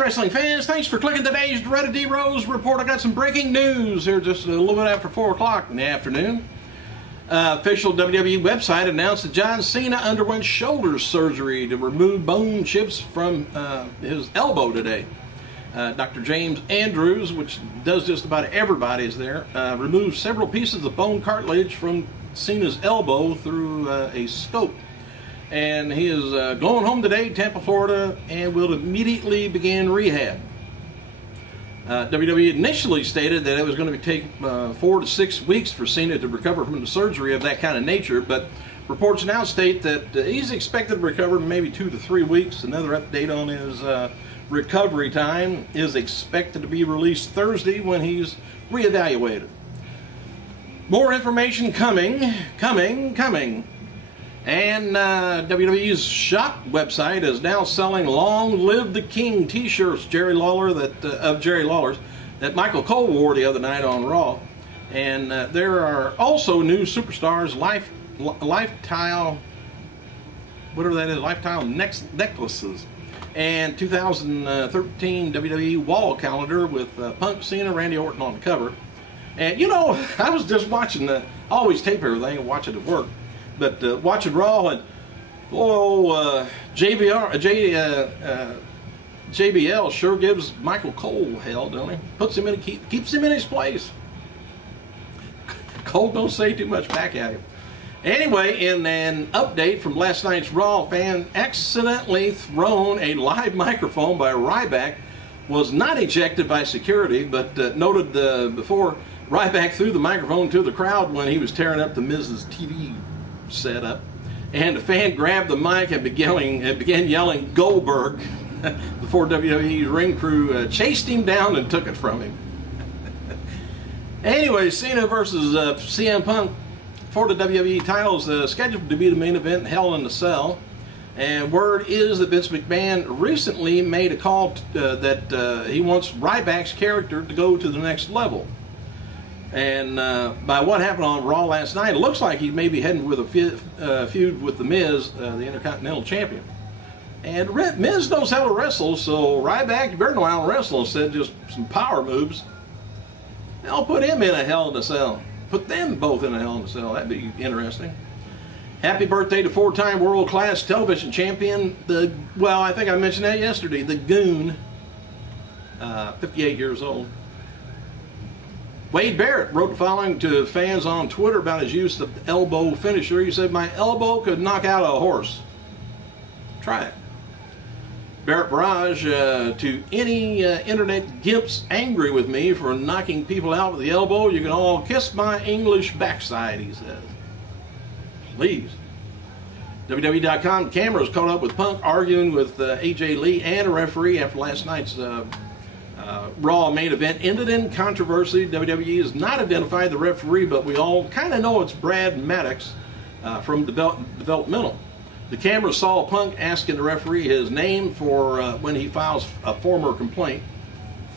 wrestling fans, thanks for clicking today's Dreaded D Rose report. I got some breaking news here just a little bit after 4 o'clock in the afternoon. Official WWE website announced that John Cena underwent shoulder surgery to remove bone chips from his elbow today. Dr. James Andrews, which does just about everybody's there, removed several pieces of bone cartilage from Cena's elbow through a scope. And he is going home today, Tampa, Florida, and will immediately begin rehab. WWE initially stated that it was going to take 4 to 6 weeks for Cena to recover from the surgery of that kind of nature, but reports now state that he's expected to recover in maybe 2 to 3 weeks. Another update on his recovery time is expected to be released Thursday when he's reevaluated. More information coming. And WWE's shop website is now selling "Long Live the King" T-shirts, Jerry Lawler's that Michael Cole wore the other night on Raw. And there are also new superstars lifetime necklaces, and 2013 WWE wall calendar with Punk, Cena, Randy Orton on the cover. And you know, I was just watching I always tape everything and watch it at work. But watching Raw, and JBL sure gives Michael Cole hell, don't he? Puts him in, keeps him in his place. Cole don't say too much back at him. Anyway, in an update from last night's Raw, fan accidentally thrown a live microphone by Ryback, was not ejected by security, but noted before Ryback threw the microphone to the crowd when he was tearing up the Miz's TV setup, and the fan grabbed the mic and began yelling "Goldberg" before WWE's ring crew chased him down and took it from him. Anyway, Cena versus CM Punk for the WWE titles scheduled to be the main event in Hell in a Cell, and word is that Vince McMahon recently made a call that he wants Ryback's character to go to the next level. And by what happened on Raw last night, it looks like he may be heading with a feud with The Miz, the Intercontinental Champion. And Miz knows how to wrestle, so Ryback, you better know how to wrestle instead of just some power moves. I'll put him in a Hell in a Cell. Put them both in a Hell in a Cell. That'd be interesting. Happy birthday to 4-time world-class television champion, well, I think I mentioned that yesterday, the Goon, 58 years old. Wade Barrett wrote the following to fans on Twitter about his use of the elbow finisher. He said, "My elbow could knock out a horse. Try it." Barrett Barrage, to any internet gimps angry with me for knocking people out with the elbow, you can all kiss my English backside, he says. Please. WWE.com cameras caught up with Punk arguing with AJ Lee and a referee after last night's Raw main event ended in controversy. WWE has not identified the referee, but we all kind of know it's Brad Maddox from Developmental. The camera saw Punk asking the referee his name for when he files a formal complaint.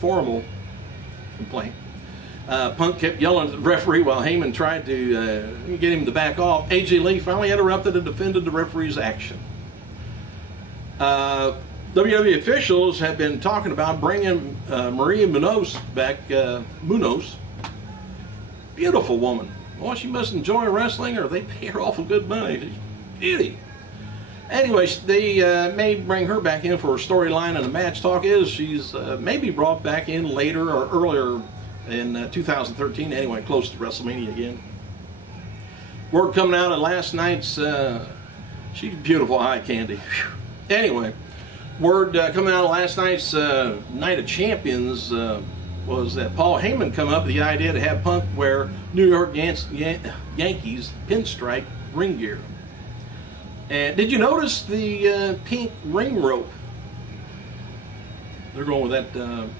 Punk kept yelling at the referee while Heyman tried to get him to back off. AJ Lee finally interrupted and defended the referee's action. WWE officials have been talking about bringing Maria Munoz back. Munoz, beautiful woman. Well, she must enjoy wrestling, or they pay her awful good money. She's beauty. Anyway, they may bring her back in for a storyline, and the match talk is she's maybe brought back in later or earlier in 2013. Anyway, close to WrestleMania again. Word coming out of last night's. She's beautiful eye candy. Whew. Anyway. Word coming out of last night's Night of Champions was that Paul Heyman come up with the idea to have Punk wear New York Yankees pinstripe ring gear. And did you notice the pink ring rope? They're going with that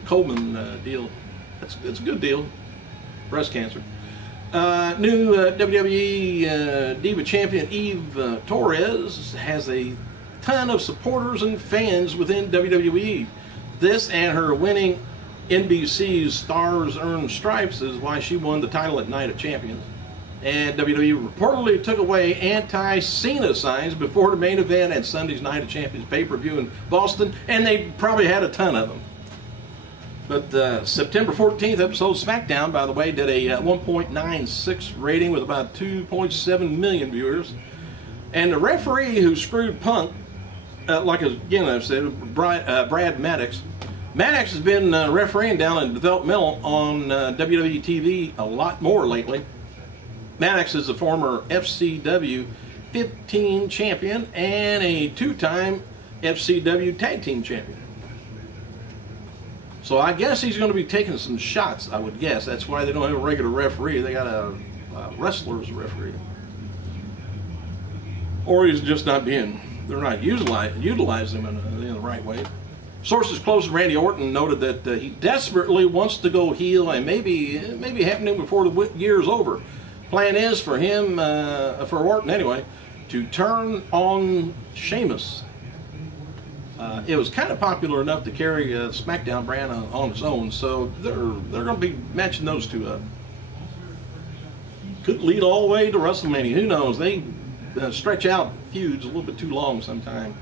Coleman deal. It's a good deal. Breast cancer. New WWE Diva Champion Eve Torres has a ton of supporters and fans within WWE. This and her winning NBC's Stars Earned Stripes is why she won the title at Night of Champions. And WWE reportedly took away anti-Cena signs before the main event at Sunday's Night of Champions pay-per-view in Boston, and they probably had a ton of them. But September 14th episode of SmackDown, by the way, did a 1.96 rating with about 2.7 million viewers. And the referee who screwed Punk, like again I've said, Brad Maddox. Maddox has been refereeing down in developmental on WWE TV a lot more lately. Maddox is a former FCW 15 champion and a two-time FCW tag team champion. So I guess he's going to be taking some shots, I would guess. That's why they don't have a regular referee. They got a wrestler as a referee. Or he's just not being, they're not utilizing him in the right way. Sources close to Randy Orton noted that he desperately wants to go heel, and maybe happening before the year's over. Plan is for him, for Orton anyway, to turn on Sheamus. It was kind of popular enough to carry a SmackDown brand on its own, so they're going to be matching those two up. Could lead all the way to WrestleMania. Who knows? They stretch out feuds a little bit too long sometimes.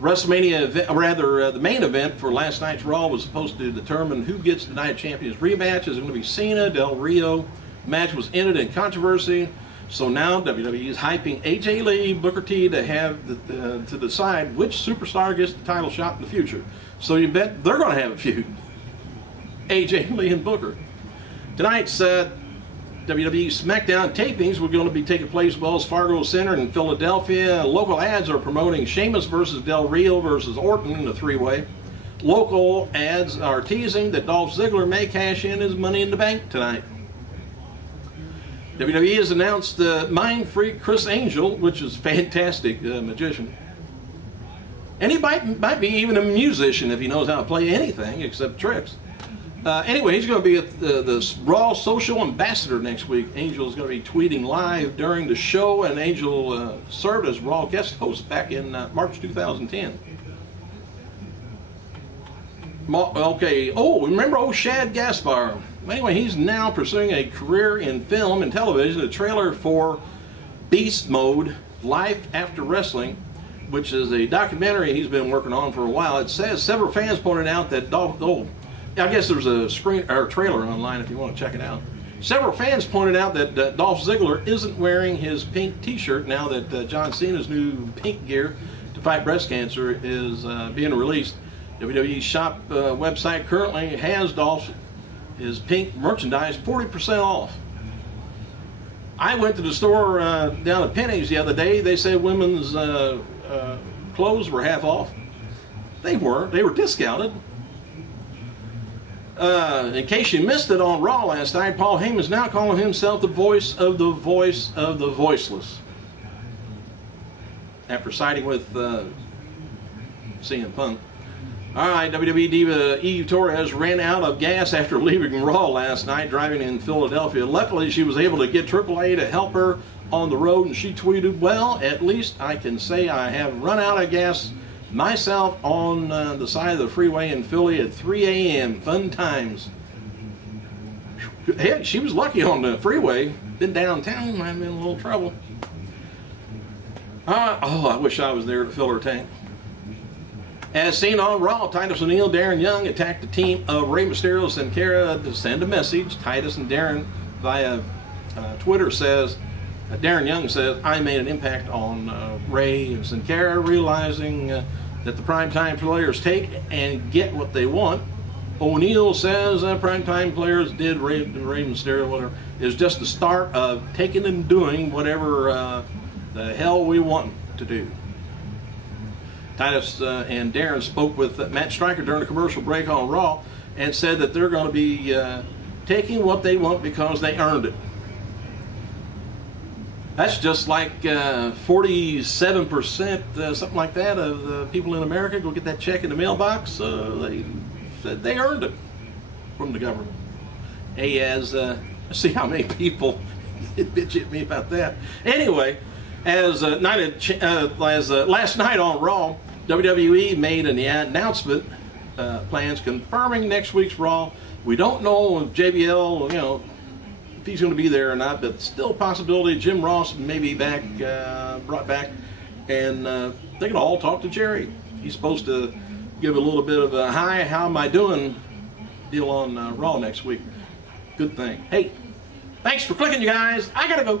WrestleMania, the main event for last night's Raw was supposed to determine who gets the Night of Champions rematch. Is going to be CENA, Del Rio. The match was ended in controversy. So now WWE is hyping AJ Lee, Booker T to have to decide which superstar gets the title shot in the future. So you bet they're going to have a feud. AJ Lee and Booker. Tonight's WWE SmackDown tapings were going to be taking place at Wells Fargo Center in Philadelphia. Local ads are promoting Sheamus versus Del Rio versus Orton in a three-way. Local ads are teasing that Dolph Ziggler may cash in his Money in the Bank tonight. WWE has announced Mind Freak Chris Angel, which is a fantastic magician. And he might be even a musician if he knows how to play anything except tricks. Anyway, he's going to be at the Raw Social Ambassador next week. Angel is going to be tweeting live during the show, and Angel served as Raw guest host back in March 2010. Okay, remember Shad Gaspar? Anyway, he's now pursuing a career in film and television. A trailer for Beast Mode, Life After Wrestling, which is a documentary he's been working on for a while. It says several fans pointed out that I guess there's a trailer online if you want to check it out. Several fans pointed out that Dolph Ziggler isn't wearing his pink t-shirt now that John Cena's new pink gear to fight breast cancer is being released. WWE shop website currently has his pink merchandise 40% off. I went to the store down at Penny's the other day. They said women's clothes were half off. They weren't. They were discounted. In case you missed it on Raw last night, Paul Heyman's now calling himself the voice of the voiceless. After siding with CM Punk. Alright, WWE Diva Eve Torres ran out of gas after leaving Raw last night, driving in Philadelphia. Luckily, she was able to get AAA to help her on the road, and she tweeted, "Well, at least I can say I have run out of gas myself on the side of the freeway in Philly at 3 a.m. Fun times." Heck, she was lucky on the freeway. Been downtown, might have been in a little trouble. I wish I was there to fill her tank. As seen on Raw, Titus O'Neil, Darren Young attacked the team of Rey Mysterio and Sin Cara to send a message. Titus and Darren via Twitter says, Darren Young says, "I made an impact on Rey and Sin Cara, realizing that the primetime players take and get what they want." O'Neil says primetime players did Rey Mysterio, whatever, is just the start of taking and doing whatever the hell we want to do. Titus and Darren spoke with Matt Striker during a commercial break on Raw and said that they're going to be taking what they want because they earned it. That's just like 47%, something like that, of the people in America go get that check in the mailbox. They said they earned it from the government. Hey, see how many people bitch at me about that. Anyway, last night on Raw, WWE made an announcement, plans confirming next week's Raw. We don't know if JBL, if he's going to be there or not, but still a possibility. Jim Ross may be back, brought back, and they're going to all talk to Jerry. He's supposed to give a little bit of a "hi, how am I doing" deal on Raw next week. Good thing. Hey, thanks for clicking, you guys. I gotta go.